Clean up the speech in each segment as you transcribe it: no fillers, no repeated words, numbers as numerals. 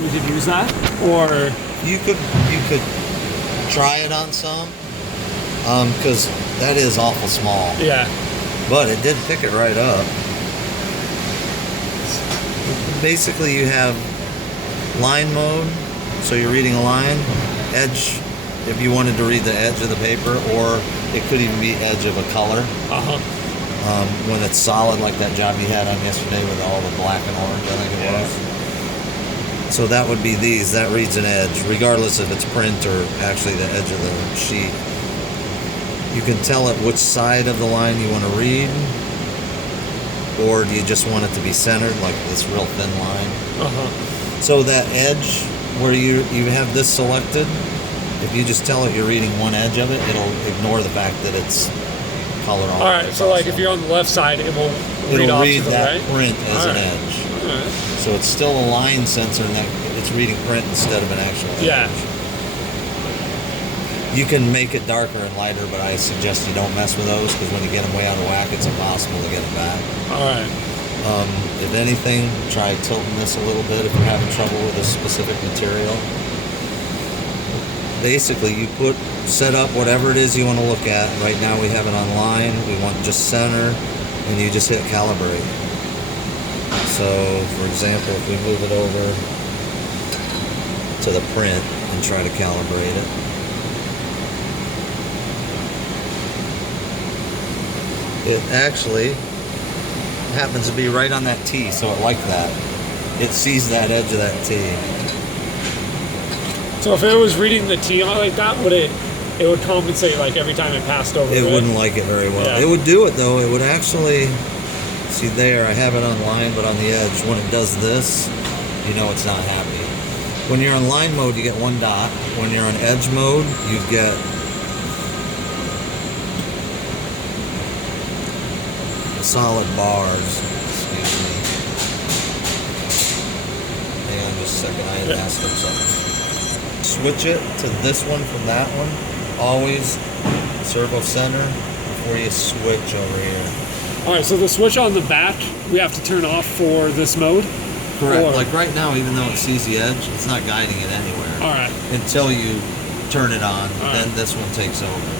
we could use that, or You could try it on some, because that is awful small. yeah. But it did pick it right up. Basically, you have line mode, so you're reading a line, edge, if you wanted to read the edge of the paper, or it could even be edge of a color. When it's solid, like that job you had on yesterday with all the black and orange, I think it was. So that would be these. That reads an edge, regardless if it's print or actually the edge of the sheet. You can tell it which side of the line you want to read, or do you just want it to be centered, like this real thin line? So that edge, where you have this selected, if you just tell it you're reading one edge of it, it'll ignore the fact that it's colored on. All right, so like if you're on the left side, it will read off to the that right? print as an edge. All right. So it's still a line sensor, and that it's reading print instead of an actual edge. Yeah. You can make it darker and lighter, but I suggest you don't mess with those, because when you get them way out of whack, it's impossible to get them back. All right. If anything, try tilting this a little bit if you're having trouble with a specific material. Basically, you set up whatever it is you want to look at. Right now we have it online. We want just center, and you just hit calibrate. So, for example, if we move it over to the print and try to calibrate it. It actually happens to be right on that T, so it liked that. It sees that edge of that T. So if it was reading the T like that, it would compensate like every time it passed over? It wouldn't like it very well. Yeah. It would do it though. It would actually, see there, I have it on line, but on the edge, when it does this, you know it's not happy. When you're on line mode, you get one dot. When you're on edge mode, you get solid bars. Excuse me. Hang on just a second, I had asked him something. Switch it to this one from that one. Always servo center before you switch over here. All right, so the switch on the back, we have to turn off for this mode? Correct. Like right now, even though it sees the edge, it's not guiding it anywhere. All right. Until you turn it on, then right. this one takes over.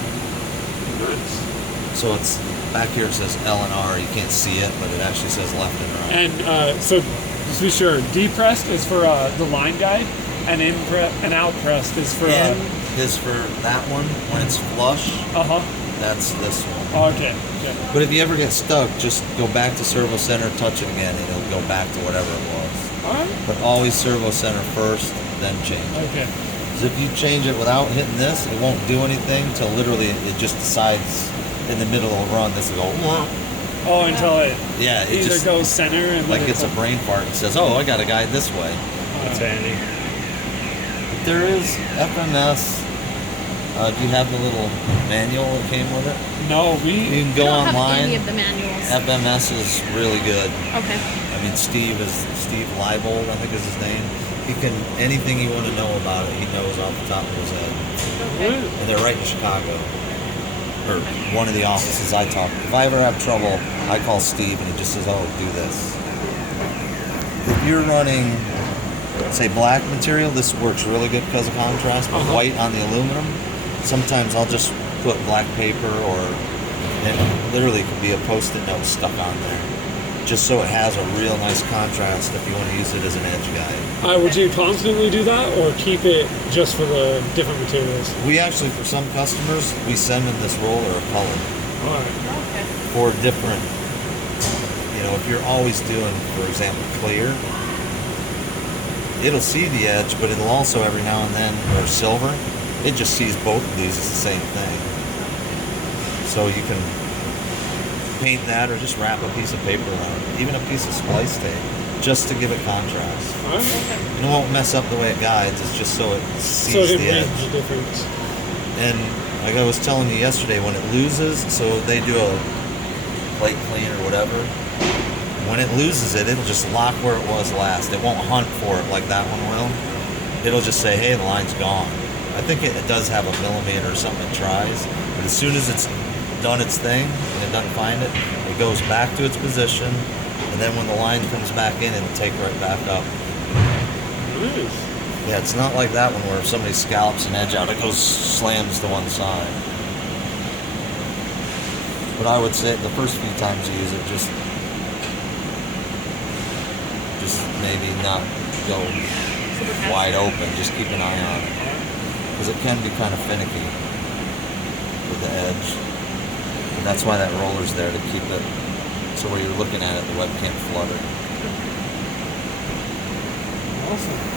Nice. So it's back here, it says L and R. You can't see it, but it actually says left and right. And so, just to be sure, depressed is for the line guide, and out pressed is for. In is for that one when it's flush. That's this one. Okay. But if you ever get stuck, just go back to servo center, touch it again, and it'll go back to whatever it was. All right. But always servo center first, then change it. Okay. Because if you change it without hitting this, it won't do anything till literally it just decides in the middle of the run. This will go. Oh, until it it either goes center and like it's a brain fart and says, "Oh, I got to guide this way." That's handy. There is FMS. Do you have the little manual that came with it? No, You can go don't online. have any of the manuals. FMS is really good. Okay. I mean, Steve Leibold, I think is his name. He can, anything you want to know about it, he knows off the top of his head. Okay. And they're right in Chicago, or one of the offices I talk. If I ever have trouble, I call Steve and he just says, "Oh, do this." If you're running, say, black material, this works really good because of contrast. But white on the aluminum, sometimes I'll just put black paper, or and literally could be a post-it note stuck on there, just so it has a real nice contrast if you want to use it as an edge guide. Would you constantly do that, or keep it just for the different materials? We actually, for some customers, we send them this roller of color All right. Okay. for different, if you're always doing, for example, clear, it'll see the edge, but it'll also every now and then, or silver, it just sees both of these as the same thing. So you can paint that, or just wrap a piece of paper around it, even a piece of splice tape, just to give it contrast. All right. And it won't mess up the way it guides, it's just so it sees So it the reads edge. the difference. And like I was telling you yesterday, when it loses, so they do a plate clean or whatever, when it loses it, it'll just lock where it was last. It won't hunt for it like that one will. It'll just say, "Hey, the line's gone." I think it does have a millimeter or something it tries, but as soon as it's done its thing and it doesn't find it, it goes back to its position, and then when the line comes back in, it'll take right back up. is. Yeah, it's not like that one where if somebody scallops an edge out, it goes slams to one side. But I would say the first few times you use it, just maybe not go wide open. Just keep an eye on it, because it can be kind of finicky with the edge. And that's why that roller's there, to keep it so where you're looking at it, the web can't flutter. Awesome.